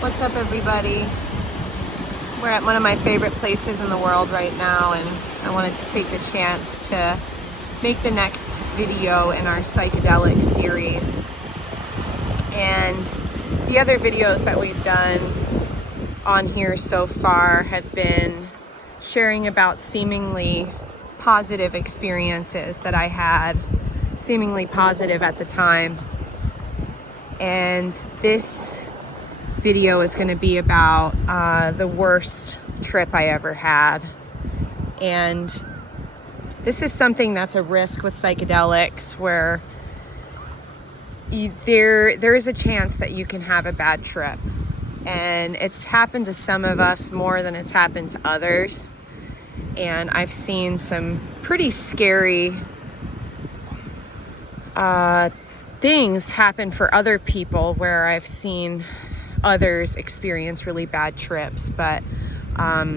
What's up, everybody? We're at one of my favorite places in the world right now, and I wanted to take the chance to make the next video in our psychedelic series. And the other videos that we've done on here so far have been sharing about seemingly positive experiences that I had, seemingly positive at the time. And this video is going to be about the worst trip I ever had. And this is something that's a risk with psychedelics, where there is a chance that you can have a bad trip. And it's happened to some of us more than it's happened to others. And I've seen some pretty scary things happen for other people, where I've seen others experience really bad trips, but I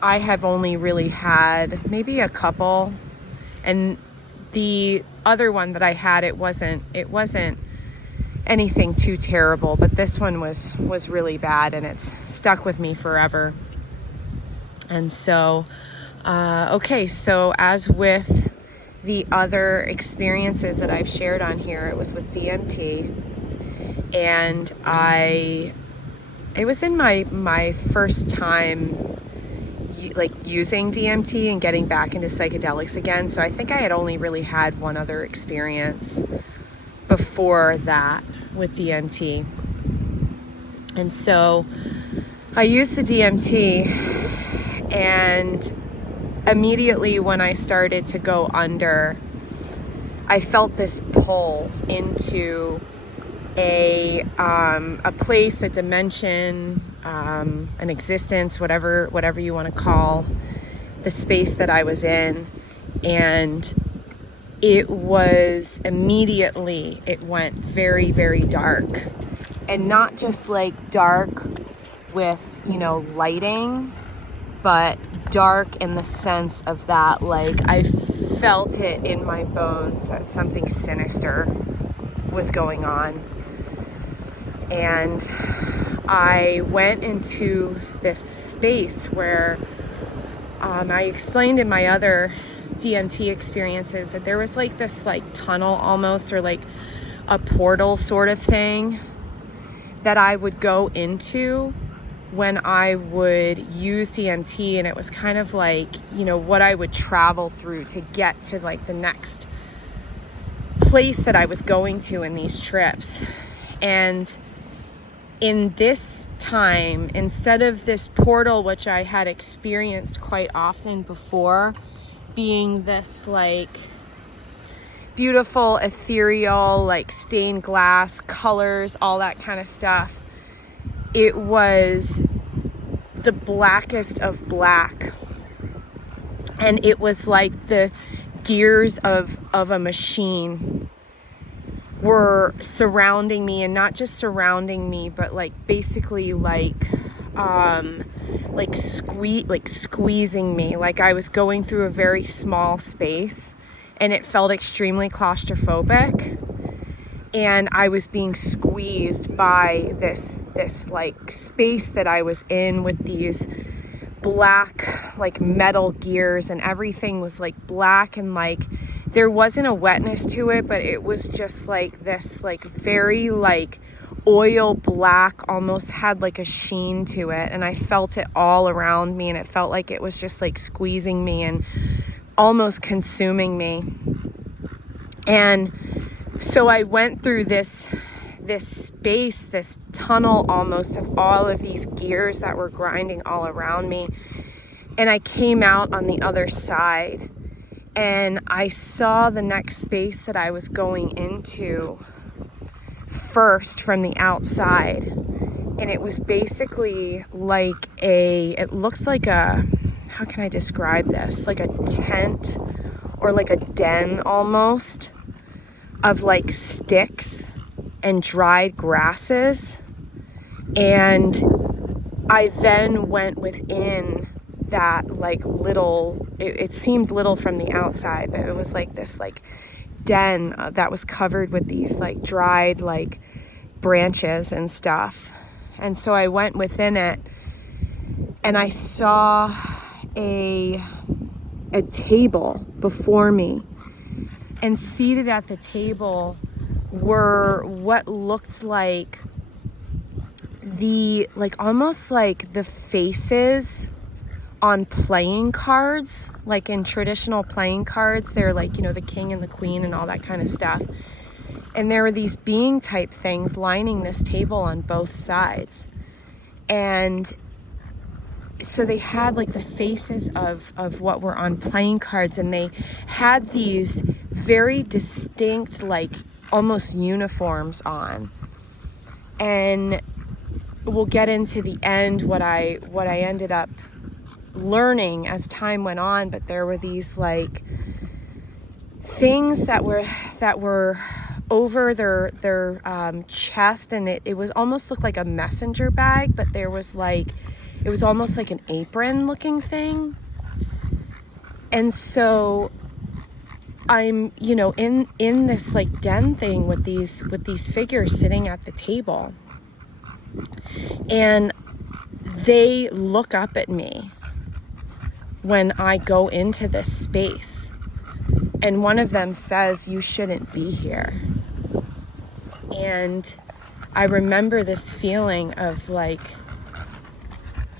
have only really had maybe a couple. And the other one that I had, it wasn't anything too terrible, but this one was really bad, and it's stuck with me forever. And so okay, so as with the other experiences that I've shared on here, it was with DMT. And it was in my first time using DMT and getting back into psychedelics again. So I think I had only really had one other experience before that with DMT. And so I used the DMT, and immediately when I started to go under, I felt this pull into a place, a dimension, an existence, whatever you want to call the space that I was in. And it was immediately, it went very, very dark. And not just like dark with, lighting, but dark in the sense of that, like, I felt it in my bones that something sinister was going on. And I went into this space where I explained in my other DMT experiences that there was like this like tunnel almost, or like a portal sort of thing that I would go into when I would use DMT. And it was kind of like, what I would travel through to get to like the next place that I was going to in these trips. And in this time, instead of this portal, which I had experienced quite often before, being this like beautiful, ethereal, like stained glass colors, all that kind of stuff, it was the blackest of black. And it was like the gears of a machine were surrounding me, and not just surrounding me, but like basically squeezing me. Like I was going through a very small space, and it felt extremely claustrophobic. And I was being squeezed by this like space that I was in, with these black like metal gears, and everything was like black, and like there wasn't a wetness to it, but it was just like this like very like oil black, almost had like a sheen to it. And I felt it all around me, and it felt like it was just like squeezing me and almost consuming me. And so I went through this space, this tunnel almost, of all of these gears that were grinding all around me. And I came out on the other side, and I saw the next space that I was going into first from the outside. And it was basically like it looks like how can I describe this? Like a tent, or like a den almost, of like sticks and dried grasses. And I then went within that like little, it seemed little from the outside, but it was like this like den that was covered with these like dried like branches and stuff. And so I went within it, and I saw a table before me, and seated at the table were what looked like almost like the faces on playing cards, like in traditional playing cards. They're like, the king and the queen and all that kind of stuff. And there were these being type things lining this table on both sides. And so they had like the faces of what were on playing cards, and they had these very distinct, like almost uniforms on. And we'll get into the end what I ended up learning as time went on, but there were these like things that were over their chest, and it was almost looked like a messenger bag, but there was like, it was almost like an apron looking thing. And so I'm, in this like den thing with these figures sitting at the table, and they look up at me when I go into this space, and one of them says, "You shouldn't be here." And I remember this feeling of like,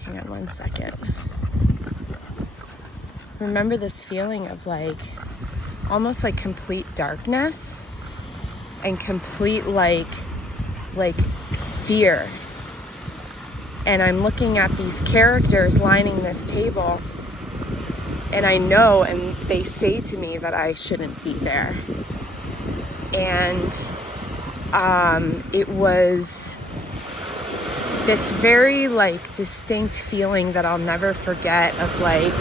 hang on one second. Remember this feeling of like, almost like complete darkness and complete like fear. And I'm looking at these characters lining this table, and I know, and they say to me that I shouldn't be there. And it was this very like distinct feeling that I'll never forget, of like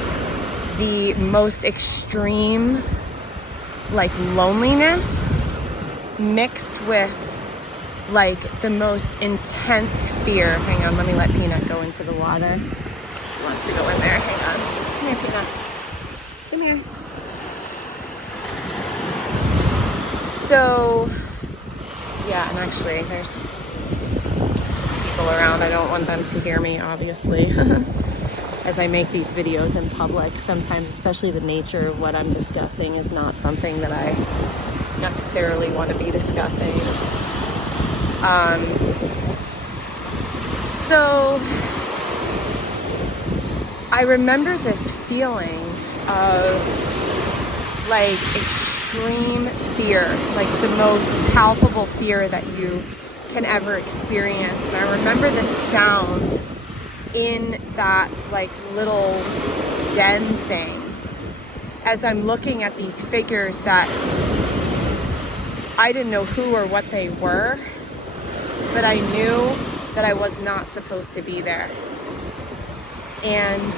the most extreme like loneliness mixed with like the most intense fear. Hang on, let me let Peanut go into the water. She wants to go in there. Hang on. Come here, Peanut. Come here. So, yeah, and actually there's some people around. I don't want them to hear me, obviously, as I make these videos in public. Sometimes, especially the nature of what I'm discussing is not something that I necessarily want to be discussing. So I remember this feeling of like extreme fear, like the most palpable fear that you can ever experience. And I remember the sound in that like little den thing as I'm looking at these figures that I didn't know who or what they were, but I knew that I was not supposed to be there. And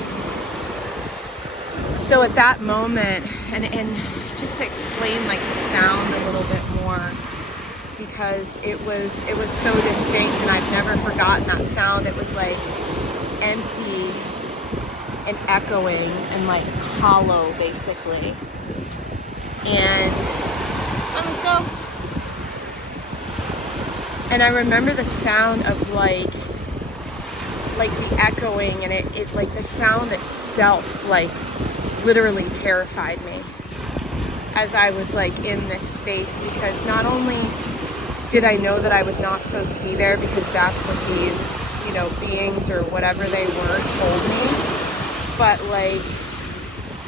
so at that moment, and just to explain like the sound a little bit more, because it was so distinct, and I've never forgotten that sound. It was like empty and echoing and like hollow, basically. And let's go. And I remember the sound of like the echoing, and it like the sound itself like literally terrified me as I was like in this space, because not only did I know that I was not supposed to be there, because that's what these, beings or whatever they were told me, but like,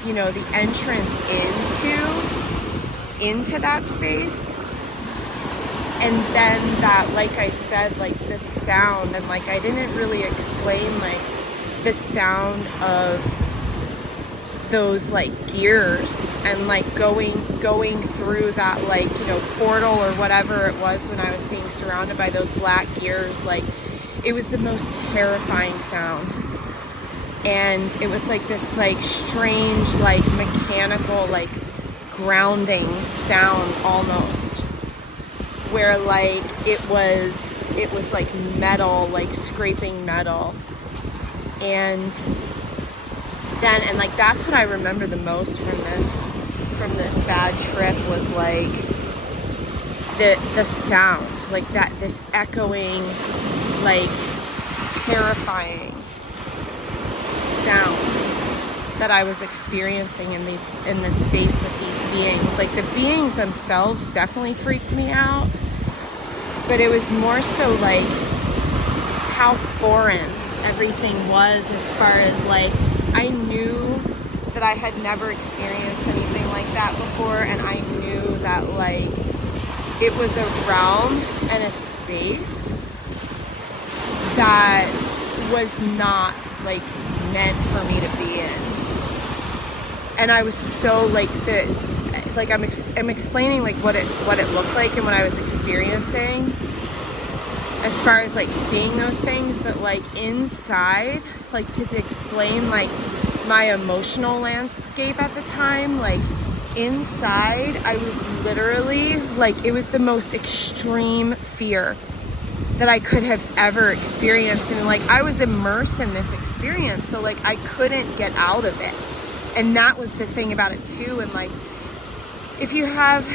the entrance into that space. And then that, like I said, like the sound, and like I didn't really explain like the sound of those like gears, and like going through that like portal or whatever it was when I was being surrounded by those black gears. Like it was the most terrifying sound, and it was like this like strange like mechanical like grounding sound almost, where like it was like metal, like scraping metal. And then, and like that's what I remember the most from this bad trip, was like the sound, like that, this echoing like terrifying sound that I was experiencing in this space with these beings. Like, the beings themselves definitely freaked me out, but it was more so like how foreign everything was, as far as like, I knew that I had never experienced anything like that before, and I knew that like it was a realm and a space that was not like meant for me to be in. And I was so like I'm explaining like what it looked like and what I was experiencing as far as like seeing those things, but like inside, like to explain like my emotional landscape at the time, like inside I was literally like, it was the most extreme fear that I could have ever experienced, and like I was immersed in this experience, so like I couldn't get out of it. And that was the thing about it too. And like, if you have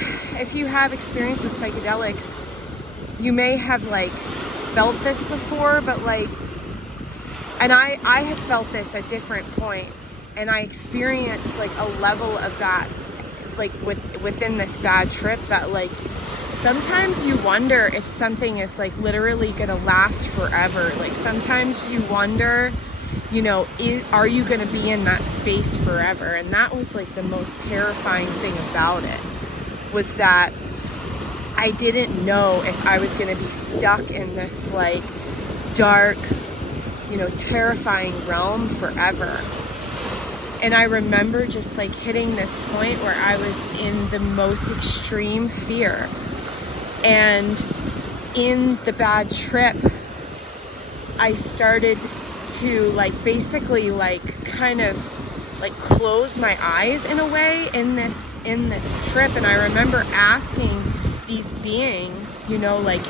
experience with psychedelics, you may have like felt this before, but like, and I have felt this at different points, and I experienced like a level of that, like within this bad trip, that like sometimes you wonder if something is like literally gonna last forever. Like sometimes you wonder, you know, are you gonna be in that space forever? And that was like the most terrifying thing about it, was that I didn't know if I was gonna be stuck in this like dark, you know, terrifying realm forever. And I remember just like hitting this point where I was in the most extreme fear. And in the bad trip, I started to like basically like kind of like close my eyes in a way in this trip. And I remember asking these beings, you know, like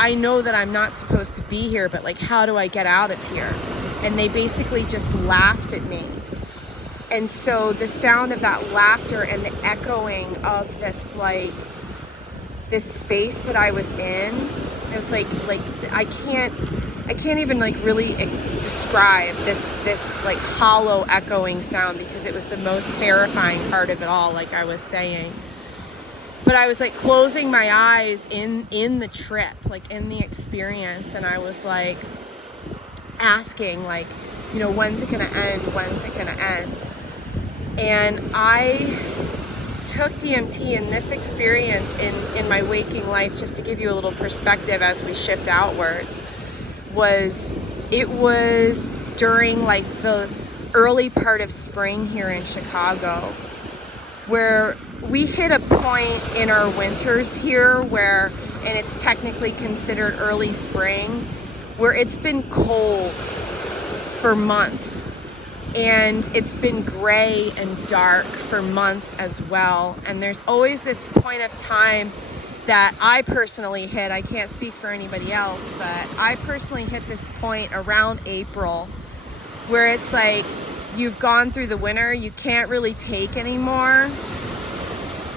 I know that I'm not supposed to be here, but like, how do I get out of here? And they basically just laughed at me. And so the sound of that laughter and the echoing of this like this space that I was in, it was like I can't even like really describe this like hollow echoing sound, because it was the most terrifying part of it all, like I was saying. But I was like closing my eyes in the trip, like in the experience, and I was like asking, like, you know, when's it gonna end? When's it gonna end? And I took DMT in this experience in my waking life, just to give you a little perspective as we shift outwards, it was during like the early part of spring here in Chicago, where we hit a point in our winters here where, and it's technically considered early spring, where it's been cold for months, and it's been gray and dark for months as well. And there's always this point of time that I personally hit, I can't speak for anybody else, but I personally hit this point around April where it's like you've gone through the winter, you can't really take anymore.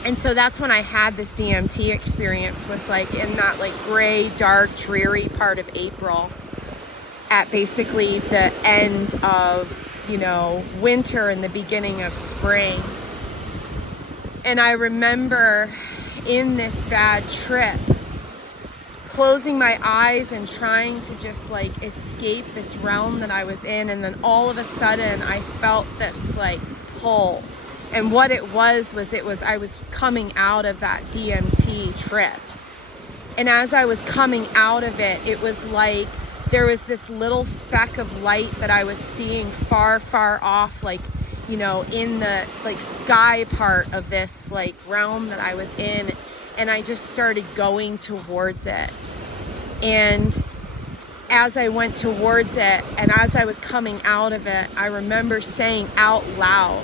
And so that's when I had this DMT experience, was like in that like gray, dark, dreary part of April, at basically the end of, you know, winter and the beginning of spring. And I remember in this bad trip closing my eyes and trying to just like escape this realm that I was in, and then all of a sudden I felt this like pull. And what it was I was coming out of that DMT trip. And as I was coming out of it, it was like there was this little speck of light that I was seeing far, far off, like, you know, in the like sky part of this like realm that I was in. And I just started going towards it. And as I went towards it, and as I was coming out of it, I remember saying out loud,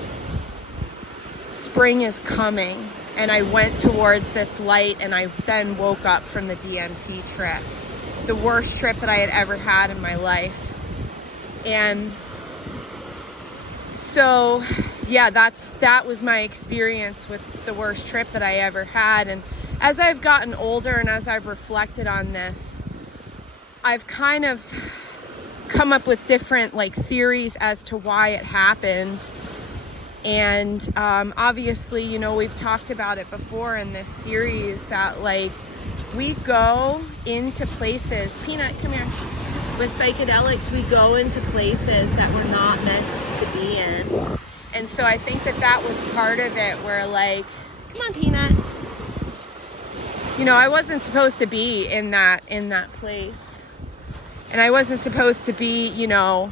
"Spring is coming." And I went towards this light, and I then woke up from the DMT trip. The worst trip that I had ever had in my life. And so, yeah, that was my experience with the worst trip that I ever had. And as I've gotten older and as I've reflected on this, I've kind of come up with different like theories as to why it happened. And obviously, you know, we've talked about it before in this series that like we go into places, Peanut, come here. With psychedelics, we go into places that we're not meant to be in. And so I think that that was part of it where like, come on, Peanut. You know, I wasn't supposed to be in that place. And I wasn't supposed to be, you know,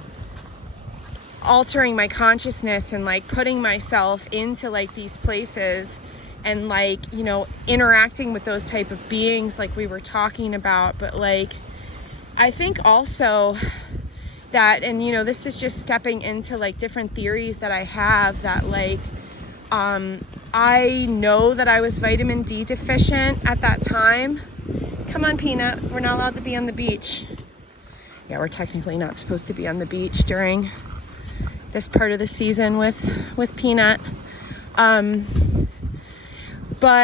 altering my consciousness and like putting myself into like these places and like, you know, interacting with those type of beings like we were talking about. But like, I think also that, and you know, this is just stepping into like different theories that I have, that like, I know that I was vitamin D deficient at that time. Come on, Peanut, we're not allowed to be on the beach. Yeah, we're technically not supposed to be on the beach during this part of the season with Peanut. But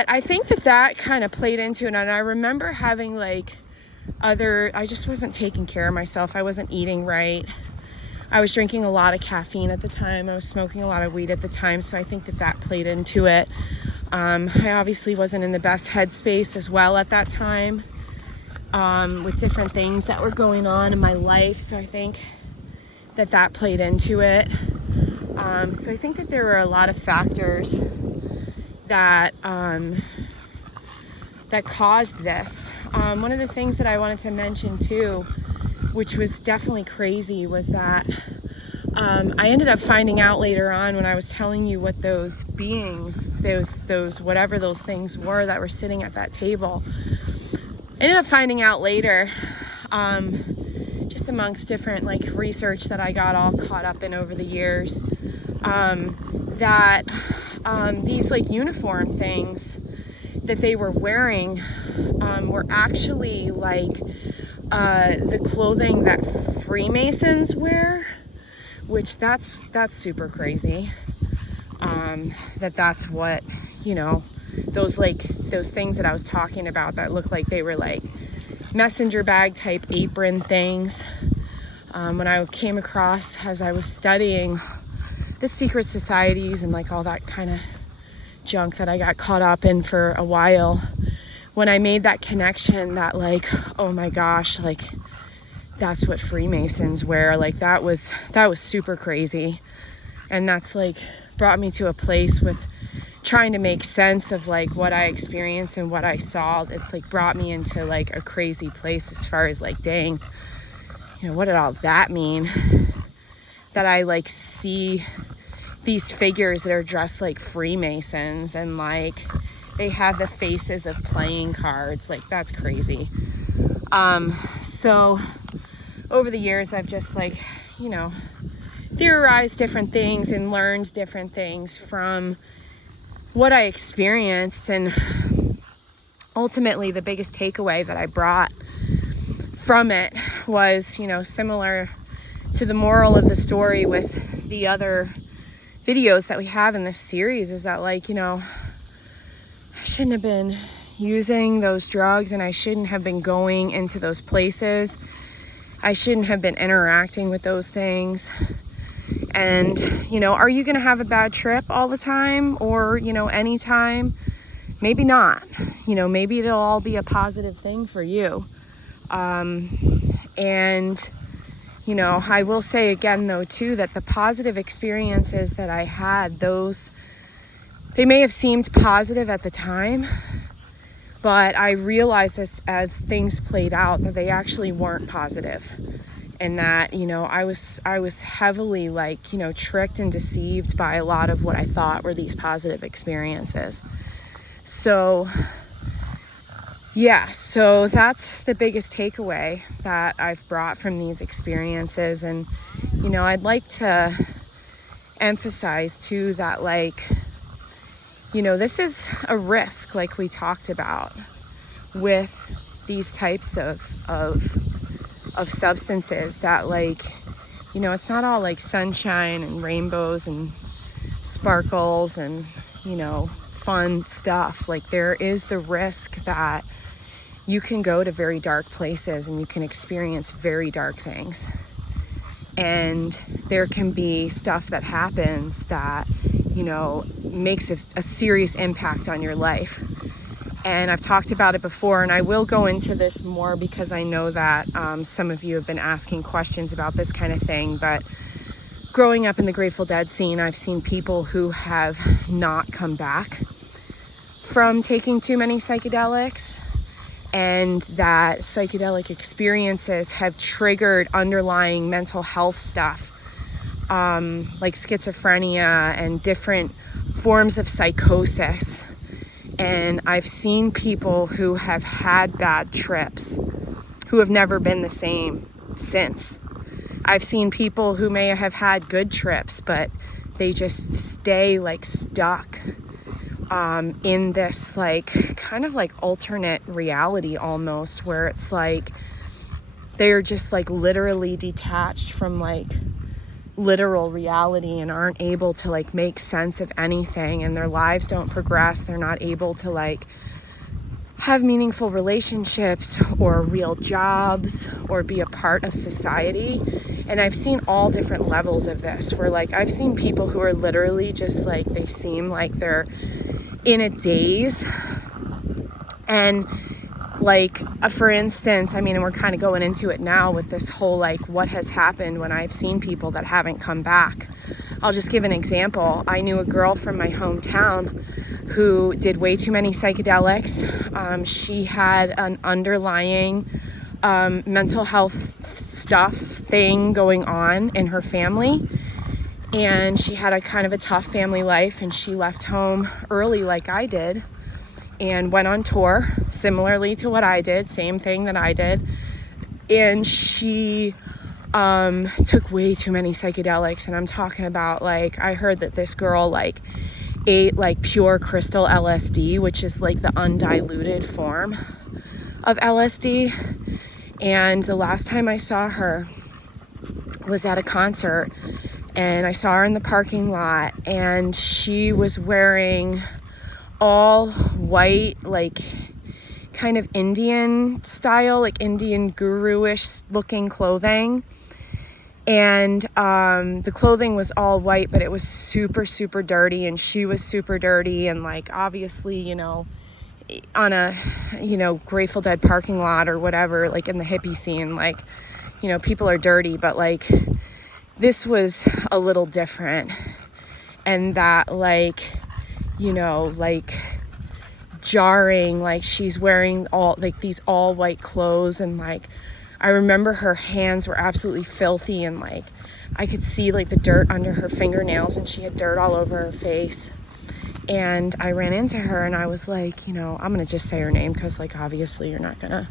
I think that that kind of played into it. And I remember having like I just wasn't taking care of myself. I wasn't eating right. I was drinking a lot of caffeine at the time. I was smoking a lot of weed at the time. So I think that that played into it. I obviously wasn't in the best headspace as well at that time, with different things that were going on in my life. So I think that that played into it. So I think that there were a lot of factors that that caused this. One of the things that I wanted to mention too, which was definitely crazy, was that I ended up finding out later on when I was telling you what those beings, those whatever those things were that were sitting at that table. I ended up finding out later, just amongst different like research that I got all caught up in over the years, that these like uniform things that they were wearing were actually like the clothing that Freemasons wear, which that's super crazy. That's what, you know, those things that I was talking about that looked like they were like messenger bag type apron things. When I came across, as I was studying the secret societies and like all that kind of junk that I got caught up in for a while, when I made that connection that like, oh my gosh, like that's what Freemasons wear, like that was super crazy. And that's like brought me to a place with trying to make sense of like what I experienced and what I saw. It's like brought me into like a crazy place as far as like, dang, you know, what did all that mean? That I like see these figures that are dressed like Freemasons and like they have the faces of playing cards. Like that's crazy. So over the years I've just like, you know, theorized different things and learned different things from what I experienced. And ultimately the biggest takeaway that I brought from it was, you know, similar to the moral of the story with the other videos that we have in this series, is that like, you know, I shouldn't have been using those drugs and I shouldn't have been going into those places. I shouldn't have been interacting with those things. And, you know, are you going to have a bad trip all the time or, you know, anytime? Maybe not. You know, maybe it'll all be a positive thing for you. And, you know, I will say again, though, too, that the positive experiences that I had, they may have seemed positive at the time, but I realized as things played out that they actually weren't positive. And that, you know, I was heavily like, you know, tricked and deceived by a lot of what I thought were these positive experiences. So yeah, so that's the biggest takeaway that I've brought from these experiences. And, you know, I'd like to emphasize too that, like, you know, this is a risk, like we talked about, with these types of substances, that, like, you know, it's not all like sunshine and rainbows and sparkles and, you know, fun stuff. Like, there is the risk that, you can go to very dark places and you can experience very dark things. And there can be stuff that happens that, you know, makes a serious impact on your life. And I've talked about it before, and I will go into this more because I know that some of you have been asking questions about this kind of thing. But growing up in the Grateful Dead scene, I've seen people who have not come back from taking too many psychedelics, and that psychedelic experiences have triggered underlying mental health stuff, like schizophrenia and different forms of psychosis. And I've seen people who have had bad trips who have never been the same since. I've seen people who may have had good trips, but they just stay like stuck in this like kind of like alternate reality almost, where it's like they're just like literally detached from like literal reality and aren't able to like make sense of anything, and their lives don't progress. They're not able to like have meaningful relationships or real jobs or be a part of society. And I've seen all different levels of this, where like I've seen people who are literally just like, they seem like they're in a daze. And like, for instance, I mean, and we're kind of going into it now with this whole like what has happened when I've seen people that haven't come back. I'll just give an example. I knew a girl from my hometown who did way too many psychedelics. She had an underlying mental health stuff thing going on in her family, and she had a kind of a tough family life, and she left home early like I did and went on tour similarly to what I did, same thing that I did. And she took way too many psychedelics. And I'm talking about, like, I heard that this girl like ate like pure crystal LSD, which is like the undiluted form of LSD. And the last time I saw her was at a concert, and I saw her in the parking lot, and she was wearing all white, like kind of Indian style, like Indian guru-ish looking clothing. And the clothing was all white, but it was super, super dirty, and she was super dirty. And like, obviously, you know, on a, you know, Grateful Dead parking lot or whatever, like in the hippie scene, like, you know, people are dirty, but like this was a little different. And that, like, you know, like jarring, like she's wearing all like these all white clothes, and like I remember her hands were absolutely filthy, and like I could see like the dirt under her fingernails, and she had dirt all over her face. And I ran into her, and I was like, you know, I'm gonna just say her name because like obviously you're not gonna,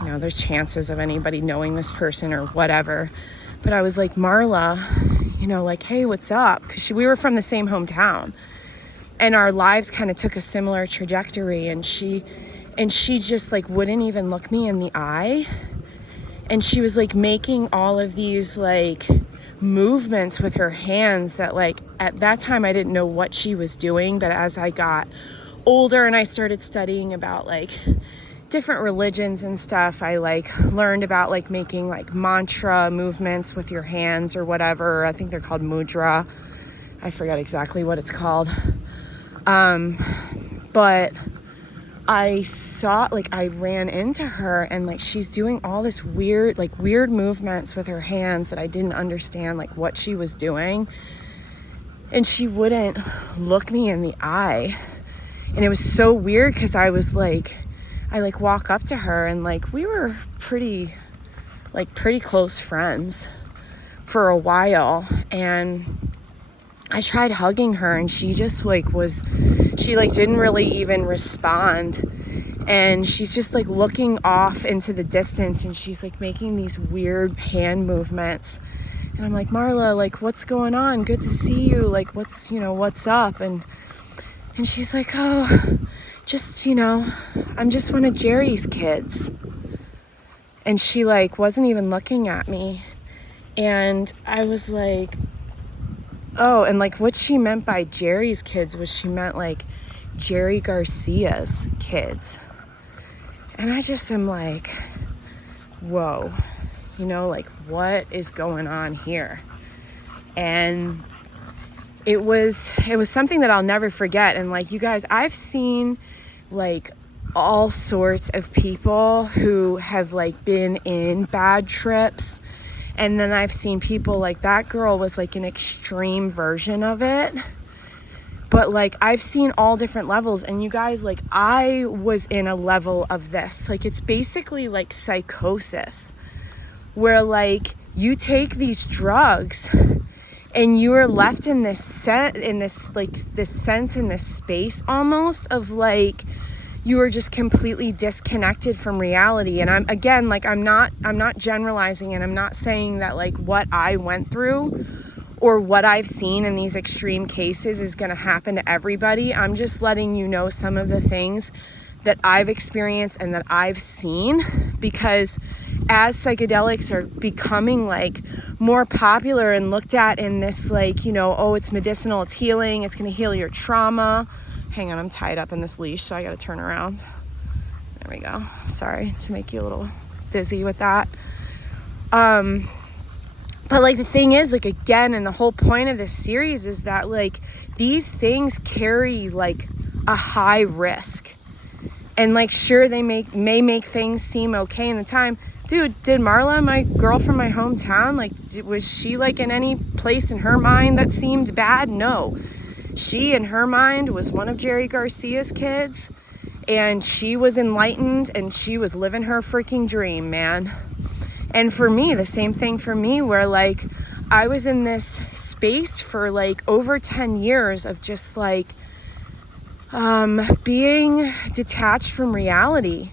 you know, there's chances of anybody knowing this person or whatever. But I was like, Marla, you know, like, hey, what's up? Because we were from the same hometown, and our lives kind of took a similar trajectory. And she just like wouldn't even look me in the eye. And she was like making all of these like movements with her hands that like at that time I didn't know what she was doing. But as I got older and I started studying about like different religions and stuff, I like learned about like making like mantra movements with your hands or whatever. I think they're called mudra. I forget exactly what it's called. But I saw, like, I ran into her, and like she's doing all this weird movements with her hands that I didn't understand like what she was doing. And she wouldn't look me in the eye. And it was so weird because I walk up to her, and like we were pretty close friends for a while. And I tried hugging her, and she just didn't really even respond. And she's just like looking off into the distance, and she's like making these weird hand movements. And I'm like, Marla, like, what's going on? Good to see you. Like, what's up? And she's like, oh, just, you know, I'm just one of Jerry's kids. And she like wasn't even looking at me. And I was like, oh, and like what she meant by Jerry's kids was she meant like Jerry Garcia's kids. And I just am like, whoa, you know, like, what is going on here? And it was something that I'll never forget. And like, you guys, I've seen like all sorts of people who have like been in bad trips, and then I've seen people like, that girl was like an extreme version of it. But like, I've seen all different levels, and you guys, like, I was in a level of this. Like, it's basically like psychosis, where like you take these drugs and you are left in this sense, in this space almost of like, you are just completely disconnected from reality. And I'm not generalizing, and I'm not saying that like what I went through or what I've seen in these extreme cases is going to happen to everybody. I'm just letting you know some of the things that I've experienced and that I've seen, because as psychedelics are becoming like more popular and looked at in this like, you know, oh, it's medicinal, it's healing, it's going to heal your trauma. Hang on, I'm tied up in this leash, so I got to turn around. There we go. Sorry to make you a little dizzy with that. But like, the thing is, like, again, and the whole point of this series is that like these things carry like a high risk. And like, sure, they may make things seem okay in the time. Dude, did Marla, my girl from my hometown, like, was she like in any place in her mind that seemed bad? No. She, in her mind, was one of Jerry Garcia's kids, and she was enlightened, and she was living her freaking dream, man. And for me, the same thing for me, where like I was in this space for like over 10 years of just like being detached from reality,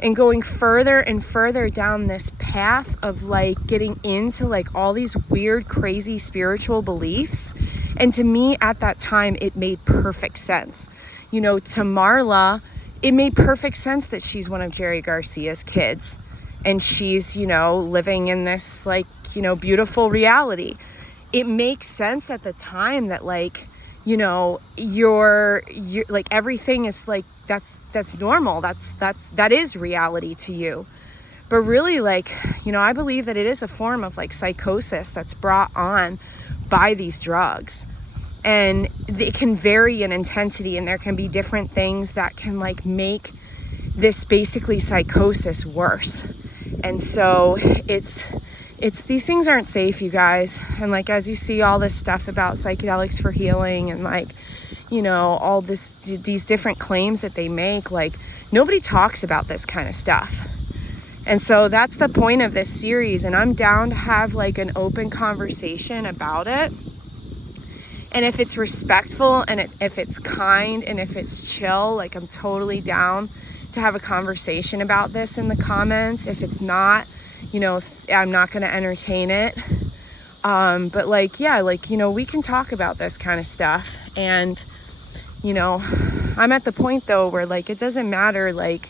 and going further and further down this path of like getting into like all these weird, crazy spiritual beliefs. And to me at that time, it made perfect sense. You know, to Marla, it made perfect sense that she's one of Jerry Garcia's kids, and she's, you know, living in this like, you know, beautiful reality. It makes sense at the time that like, you know, you're like, everything is like, that's normal. That is reality to you. But really, like, you know, I believe that it is a form of like psychosis that's brought on by these drugs. And it can vary in intensity, and there can be different things that can like make this basically psychosis worse. And so it's these things aren't safe, you guys. And like, as you see all this stuff about psychedelics for healing, and like, you know, all these different claims that they make, like, nobody talks about this kind of stuff. And so that's the point of this series, and I'm down to have like an open conversation about it. And if it's respectful, and if it's kind, and if it's chill, like, I'm totally down to have a conversation about this in the comments. If it's not, you know, I'm not going to entertain it. But like, yeah, like, you know, we can talk about this kind of stuff. And, you know, I'm at the point though where like, it doesn't matter like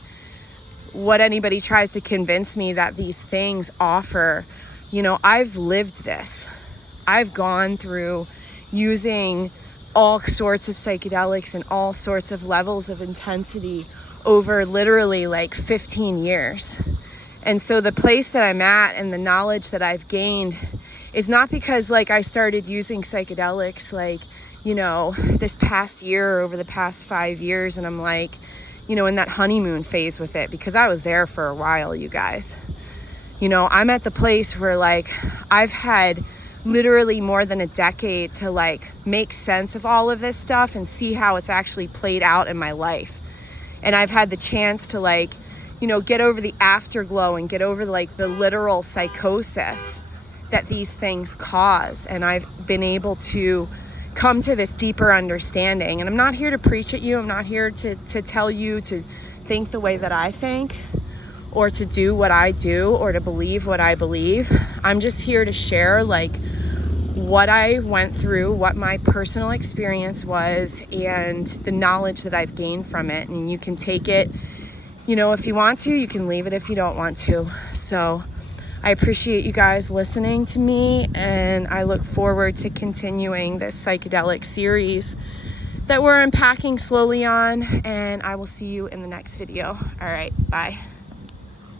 what anybody tries to convince me that these things offer. You know, I've lived this. I've gone through using all sorts of psychedelics and all sorts of levels of intensity over literally like 15 years. And so the place that I'm at and the knowledge that I've gained is not because like I started using psychedelics like, you know, this past year or over the past 5 years, and I'm like, you know, in that honeymoon phase with it, because I was there for a while, you guys. You know, I'm at the place where like I've had literally more than a decade to like make sense of all of this stuff and see how it's actually played out in my life. And I've had the chance to like, you know, get over the afterglow and get over like the literal psychosis that these things cause. And I've been able to come to this deeper understanding. And I'm not here to preach at you. I'm not here to tell you to think the way that I think, or to do what I do, or to believe what I believe. I'm just here to share like what I went through, what my personal experience was, and the knowledge that I've gained from it. And you can take it, you know, if you want to, you can leave it if you don't want to. So I appreciate you guys listening to me, and I look forward to continuing this psychedelic series that we're unpacking slowly on, and I will see you in the next video. All right, bye.